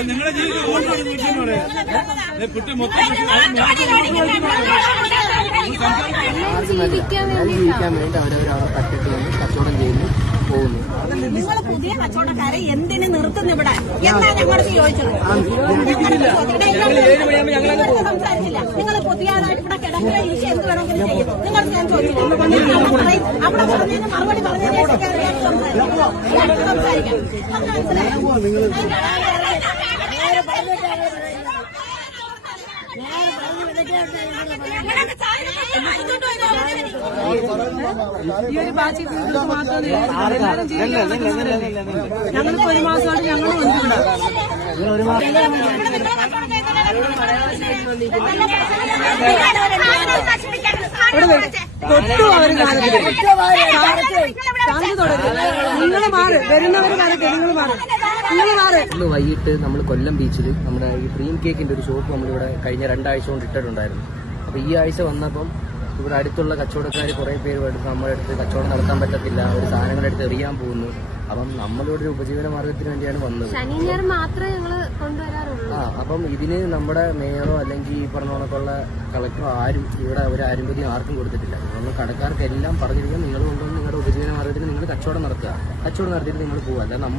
നിങ്ങളുടെ ജീവിതം കുട്ടി മൊത്തം ജീവിക്കാൻ ജീവിക്കാൻ വേണ്ടി അവരവരവിടെ തട്ടിട്ട് വന്ന് കച്ചവടം ചെയ്യുന്നു പോകുന്നു നിങ്ങൾ പുതിയ കച്ചവടക്കാരെ എന്തിനു നിർത്തുന്നു ഇവിടെ എന്നാ ഞങ്ങളോട് ചോദിച്ചത് സംസാരിച്ചില്ല നിങ്ങൾ പുതിയതായിട്ട് ഇവിടെ കിടക്കുക എന്ത് വേണമെങ്കിലും ചെയ്യും നിങ്ങൾ ഞാൻ ചോദിച്ചില്ല പറയും. അവിടെ പറഞ്ഞതിന് മറുപടി പറഞ്ഞതിന് ശേഷം സംസാരിക്കാം അത് മനസ്സിലായോ? ഈ ഒരു ബാച്ച് വീട്ടിൽ മാത്രമേ എല്ലാവരും ഞങ്ങളിപ്പോ ഒരു മാസമാണ് ഞങ്ങളും ഉണ്ട് ഇവിടെ തൊട്ടു അവർ നിങ്ങൾ മാറ് വരുന്നവർ മാറട്ടെ നിങ്ങൾ മാറ് നിങ്ങൾ മാറ് ഇന്ന് വൈകിട്ട് നമ്മൾ കൊല്ലം ബീച്ചിൽ നമ്മുടെ ഈ ഡ്രീം കേക്കിന്റെ ഒരു ഷോപ്പ് നമ്മളിവിടെ കഴിഞ്ഞ രണ്ടാഴ്ച കൊണ്ട് ഇട്ടിട്ടുണ്ടായിരുന്നു. അപ്പൊ ഈ ആഴ്ച വന്നപ്പം ഇവിടെ അടുത്തുള്ള കച്ചവടക്കാർ കുറെ പേര് എടുത്ത് നമ്മുടെ അടുത്ത് കച്ചവടം നടത്താൻ പറ്റത്തില്ല ഒരു സാധനങ്ങൾ എടുത്ത് എറിയാൻ പോകുന്നു. അപ്പം നമ്മളിവിടെ ഒരു ഉപജീവന മാർഗത്തിന് വേണ്ടിയാണ് വന്നത്. ശനി ഞായർ മാത്രമേ ഞങ്ങൾ കൊണ്ടുവരാറുള്ളൂ ആ അപ്പം ഇതിന് നമ്മുടെ മേയറോ അല്ലെങ്കിൽ ഈ പറഞ്ഞ കണക്കുള്ള കളക്ടറോ ആരും ഇവിടെ ഒരു ആനുമതി ആർക്കും കൊടുത്തിട്ടില്ല. നമ്മൾ കടക്കാർക്കെല്ലാം പറഞ്ഞിരിക്കും നിങ്ങൾ കൊണ്ടുവന്ന് നിങ്ങളുടെ ഉപജീവന മാർഗത്തിന് നിങ്ങൾ കച്ചവടം നടത്തുക. കച്ചവടം നടത്തിയിട്ട് നിങ്ങൾ പോകുക അല്ല നമ്മൾ